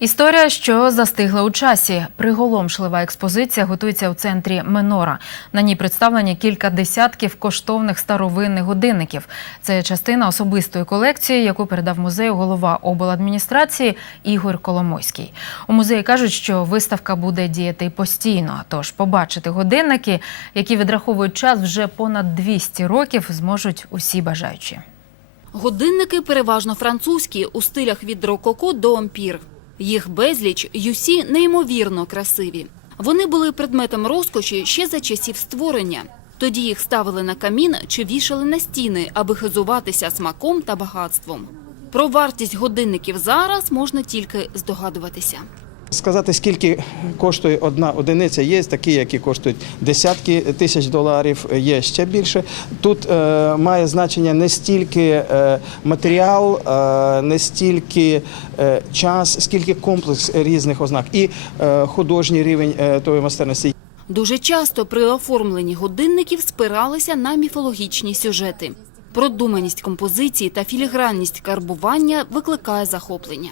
Історія, що застигла у часі. Приголомшлива експозиція готується у центрі Менора. На ній представлені кілька десятків коштовних старовинних годинників. Це частина особистої колекції, яку передав музею голова обладміністрації Ігор Коломойський. У музеї кажуть, що виставка буде діяти постійно. Тож побачити годинники, які відраховують час вже понад 200 років, зможуть усі бажаючі. Годинники переважно французькі у стилях від рококо до ампір. Їх безліч й усі неймовірно красиві. Вони були предметом розкоші ще за часів створення. Тоді їх ставили на камін чи вішали на стіни, аби хизуватися смаком та багатством. Про вартість годинників зараз можна тільки здогадуватися. Сказати, скільки коштує одна одиниця, є такі, які коштують десятки тисяч доларів, є ще більше. Тут е, має значення не стільки е, матеріал, е, не стільки е, час, скільки комплекс різних ознак і е, художній рівень е, тої майстерності. Дуже часто при оформленні годинників спиралися на міфологічні сюжети. Продуманість композиції та філігранність карбування викликає захоплення.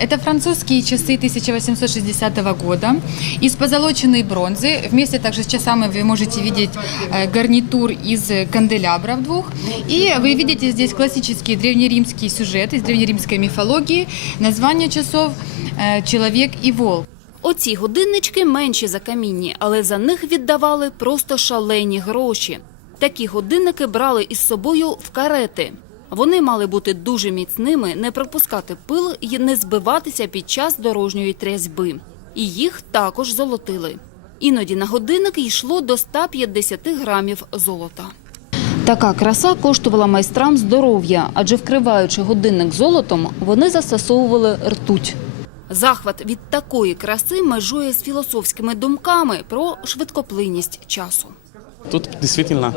Это французские часы 1860 года из позолоченной бронзы. Вместе также с часами вы можете видеть э, гарнитур из канделябров двух. И вы видите здесь классический древнеримский сюжет из древнеримской мифологии. Название часов э, «Человек и волк». Оці годиннички менші за камінні, але за них віддавали просто шалені гроші. Такі годинники брали із собою в карети. Вони мали бути дуже міцними, не пропускати пил і не збиватися під час дорожньої трязьби. І їх також золотили. Іноді на годинник йшло до 150 грамів золота. Така краса коштувала майстрам здоров'я, адже вкриваючи годинник золотом, вони застосовували ртуть. Захват від такої краси межує з філософськими думками про швидкоплинність часу. Тут действительно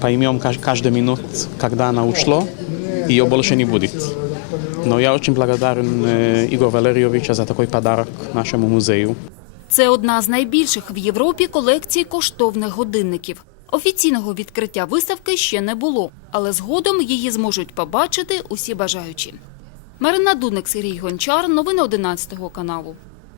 поймем каж- каждую минуту, когда она ушло, ее больше не будет. Но я очень благодарен Игорю Валерьевичу за такой подарок нашему музею. Це одна з найбільших в Європі колекцій коштовних годинників. Офіційного відкриття виставки ще не було, але згодом її зможуть побачити усі бажаючі. Марина Дудник, Сергій Гончар. Новини 11 каналу.